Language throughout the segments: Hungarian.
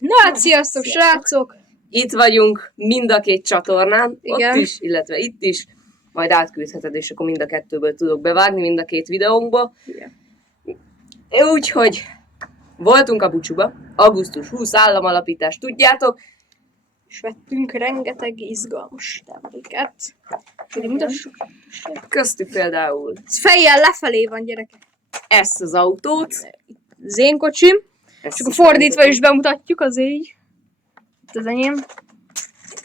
Na hát sziasztok, srácok! Itt vagyunk mind a két csatornán, Igen. Ott is, illetve itt is. Majd átküldheted, és akkor mind a kettőből tudok bevágni, mind a két videónkba. Igen. Úgyhogy voltunk a Bucsuba, augusztus 20 államalapítás, tudjátok? És vettünk rengeteg izgalmas terméket. Hogy mutassuk. Köztük például Ez fejjel lefelé van, gyerekek. ezt az autót. Az én kocsim. Ezt És akkor fordítva is bemutatjuk, az így. Itt az enyém.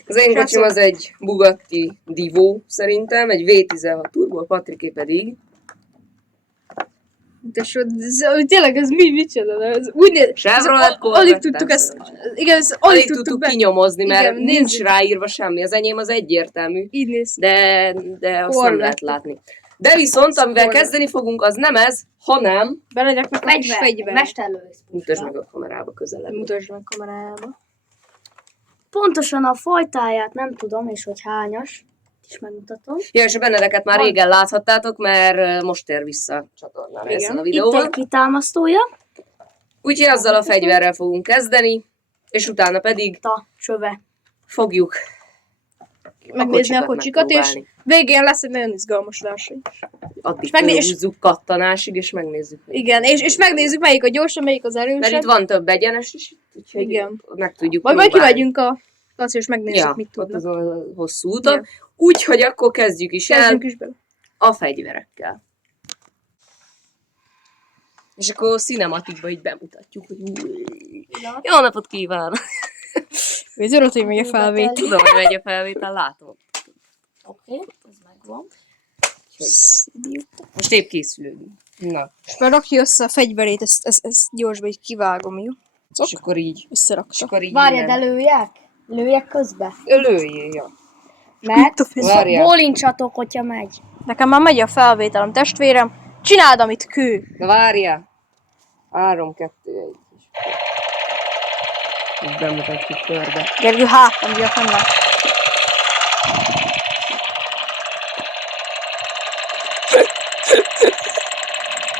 Az én kocsim az egy Bugatti Divo szerintem, egy V16 turbo, a Patriké pedig. Tényleg ez micsoda? Ez úgy néz. Chevrolet Corvette. Alig tudtuk ezt. Igen, ezt Alig tudtuk kinyomozni, mert igen, nincs nézzük. ráírva semmi. Az enyém az egyértelmű, Így néz. de azt nem Corvette. lehet látni. De viszont, amivel Corvette. kezdeni fogunk, az nem ez, hanem... Benedeknek a kis fegyver. Mesterlősz. Mutasd meg a kamerába közelebb. Mutasd meg kamerába. Pontosan a fajtáját nem tudom, és hogy hányas. Is megmutatom. Ja, és a Benedeket már régen láthattátok, mert most ér vissza a csatornára Igen. ezen a Itt videóval. egy kitámasztója. Úgyhogy azzal a fegyverrel fogunk kezdeni, és utána pedig A csöve. fogjuk Megnézni a kocsikat, és megpróbálni. végén lesz egy nagyon izgalmas verseny. Addig megnéz- húzzuk kattanásig, és megnézzük. Igen, és megnézzük, melyik a gyorsabb, melyik az Mert erősebb. itt van több egyenes is, úgyhogy Igen. meg tudjuk Majd próbálni. kimegyünk a Laci, és megnézzük, Ja, mit ott tudnak. azon a hosszú úton. Igen. Úgyhogy akkor kezdjük is Kezdjünk el is bele. a fegyverekkel. És akkor cinematikba így bemutatjuk, hogy jó napot kívánok! Ez örült, hogy megy a felvétel. Tudom, hogy megy a felvétel, látom. Oké, ez megvan. Most épp készülődünk. Na, És már rakja össze a fegyverét, ezt gyorsba így kivágom, jó? és akkor így. És Összerakta. akkor így Várja, de lőjek? Lőjek közbe? lőjél, ja. Mert Várjál. bólincsatok, hogyha megy. Nekem már megy a felvételem, testvérem. Csináld, amit kő. De várjál. 3, 2, 1. Így bemutatjuk körbe. Gergő hátam miatt nem lát.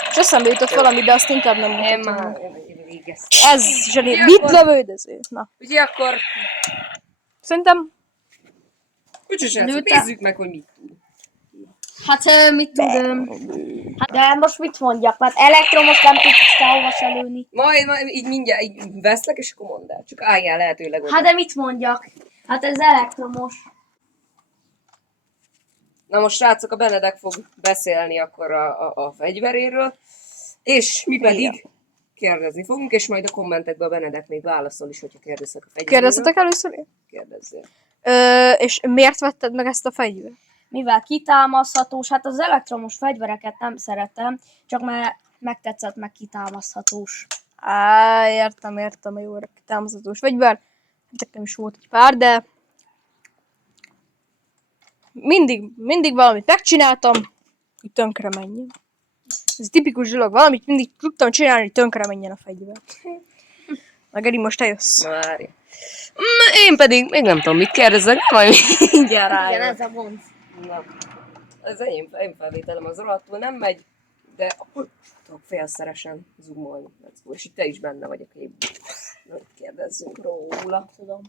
És eszembe jutott valami, de azt inkább nem Én mutatom. már végeztem. Ez zseni. Ja, Mit akkor- lövöldöző? Na, Ugye akkor szerintem úgyse srácok, Lőtte. nézzük meg, hogy mit tud. Hát mit tudom. Hát de most mit mondjak? Mert elektromos nem tudsz sehova se lőni. Majd így mindjárt így veszlek, és akkor mondd el. Csak álljál lehetőleg oda. Hát de mit mondjak? Hát ez elektromos. Na most srácok, a Benedek fog beszélni akkor a fegyveréről, és mi pedig kérdezni fogunk, és majd a kommentekben a Benedek még válaszol is, hogyha kérdeztek a fegyveréről. kérdeztetek először én? Kérdezzél. És miért vetted meg ezt a fegyvert? Mivel kitámaszthatós, hát az elektromos fegyvereket nem szeretem, csak már megtetszett meg kitámaszthatós. Értem, a jó öreg támasztatós fegyver. Nekem is volt egy pár, de mindig valamit megcsináltam, hogy tönkre menjen. Ez egy tipikus dolog, valamit mindig tudtam csinálni, hogy tönkre menjen a fegyver. Na Geri, most te jössz. Várj. Én pedig még nem tudom, mit kérdezzek, majd mindjárt Igen, rájön. ez a vonz. Na, az én felvételem az rohadtul nem megy, de akkor tudok félszeresen zoomolni. És itt te is benne vagy a képben. Na, itt kérdezzünk róla. Tudom.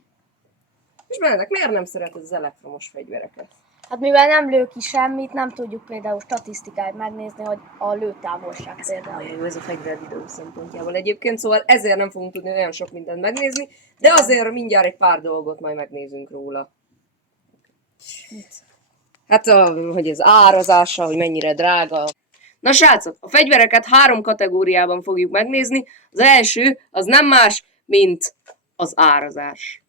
És Benedek, miért nem szereted az elektromos fegyvereket? Hát mivel nem lő ki semmit, nem tudjuk például statisztikát megnézni, hogy a lőtávolság például. Nagyon jó ez a fegyver videó szempontjából egyébként, szóval ezért nem fogunk tudni olyan sok mindent megnézni, de azért mindjárt egy pár dolgot majd megnézünk róla. Hát, hogy az árazása, hogy mennyire drága. Na srácok, a fegyvereket 3 kategóriában fogjuk megnézni. Az első, az nem más, mint az árazás.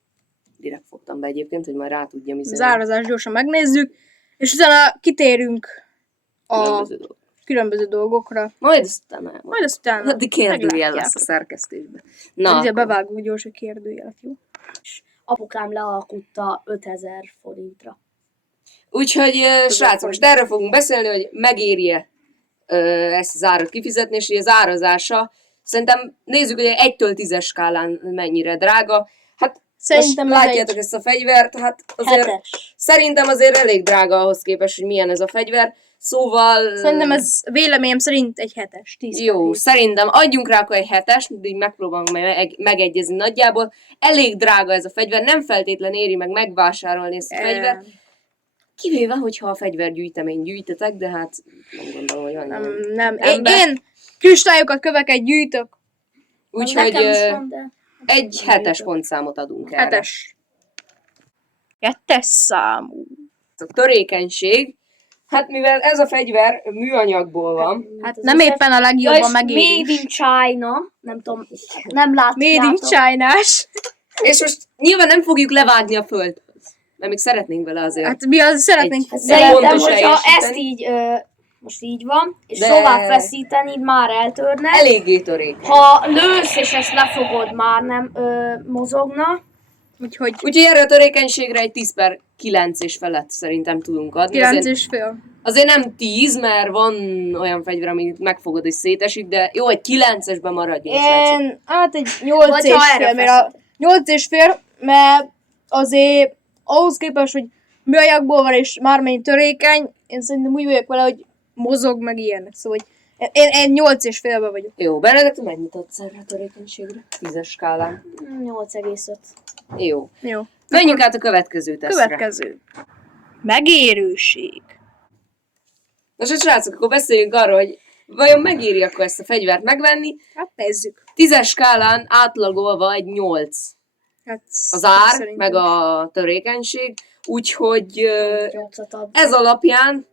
Direkt fogtam be egyébként, hogy majd rá tudjam Az árazást gyorsan megnézzük, és utána kitérünk a különböző dolgokra. Majd aztán nem. Majd aztán Addig kérdőjel meglátják. lesz a szerkesztésben. Na, Na, ezzel akkor. bevágunk gyors a kérdőjelet, jó? Apukám lealkutta 5000 forintra. Úgyhogy srácok, most erről fogunk beszélni, hogy megéri-e ezt az árat kifizetni, és hogy az árazása, szerintem nézzük, hogy 1-től 10-es skálán mennyire drága. Hát Szerintem most ez látjátok egy ezt a fegyvert, hát azért 7-es. szerintem azért elég drága ahhoz képest, hogy milyen ez a fegyver. Szóval... Szerintem ez véleményem szerint egy 7-es. 10 Jó, per 7. szerintem adjunk rá akkor egy 7-es, így megpróbálunk megegyezni nagyjából. Elég drága ez a fegyver, nem feltétlen éri meg megvásárolni ezt a fegyvert. Kivéve, hogyha a fegyvergyűjteményt gyűjtetek, de hát nem gondolom, hogy van. Nem. Ember. Én kristályokat, köveket gyűjtök. Úgyhogy Nekem is van, de... egy 7-es pontszámot adunk erre. 7-es. 2-es számú. A törékenység, hát mivel ez a fegyver műanyagból van, Hát az Nem összes- éppen a Ja, legjobban és megérés. Made in China, nem tudom, nem Made in látjátok. China-s. és most nyilván nem fogjuk levágni a földhöz, mert még szeretnénk vele azért. Hát mi az szeretnénk... Egy- Szerintem, pontos hogyha teljesíteni. ezt így, most így van, és De- tovább feszíteni, már eltörne. Eléggé törékeny. Ha lősz és ezt lefogod, már nem mozogna. Úgyhogy Úgyhogy erre a törékenységre egy 10 per 9 és felett szerintem tudunk adni. 9 Azért, és fél. azért nem 10, mert van olyan fegyver, amit megfogod és szétesik, de jó, egy 9-esben maradjunk, srácok. Én, hát egy 8 Vagy és ha erre fél, mert a 8 és fél, mert azért ahhoz képest, hogy műanyagból van és már mennyi törékeny, én szerintem úgy vagyok vele, hogy mozog meg ilyenek, szóval hogy én 8 és félben vagyok. Jó, Benedek, mennyit adsz erre a törékenységre? 10-es skálán. 8,5. Jó. Jó. Menjünk át a következő tesztre. Következő. Megérőség. Nos, hát srácok, akkor beszéljünk arról, hogy vajon megéri akkor ezt a fegyvert megvenni. Hát nézzük. 10-es skálán átlagolva egy 8 Hát, az ár, szerintem. meg a törékenység, úgyhogy 8-at ad. ez alapján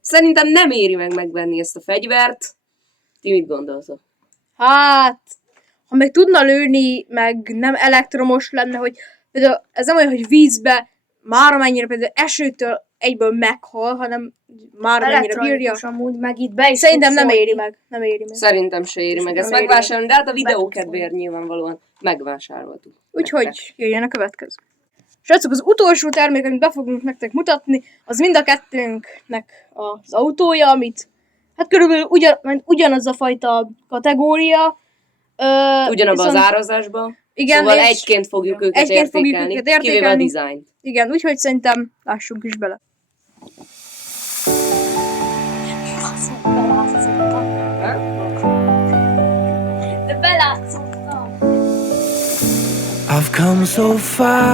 szerintem nem éri meg megvenni ezt a fegyvert. Ti mit gondoltok? Hát, ha még tudna lőni, meg nem elektromos lenne, hogy például ez nem olyan, hogy vízbe már amennyire például esőtől egyből meghal, hanem már amennyire bírja. Elektronikus amúgy, meg itt be is Szerintem tudsz nem éri szólni. meg. Nem éri meg. Szerintem se éri meg ezt Nem éri megvásárolni, de hát a videó tudsz kedvéért nyilvánvalóan megvásároltuk. Úgyhogy jöjjön a következő. Srácok, az utolsó termék, amit be fogunk nektek mutatni, az mind a kettőnknek az autója, amit hát körülbelül ugyanaz a fajta kategória. Ugyanabban az viszont- árazásban. Igen, Szóval és- egyként fogjuk őket egyként fogjuk értékelni, őket kivéve a értékelni. dizájnt. Igen, úgyhogy szerintem lássunk is bele. Belátszottam. De belátszottam. I've come so far.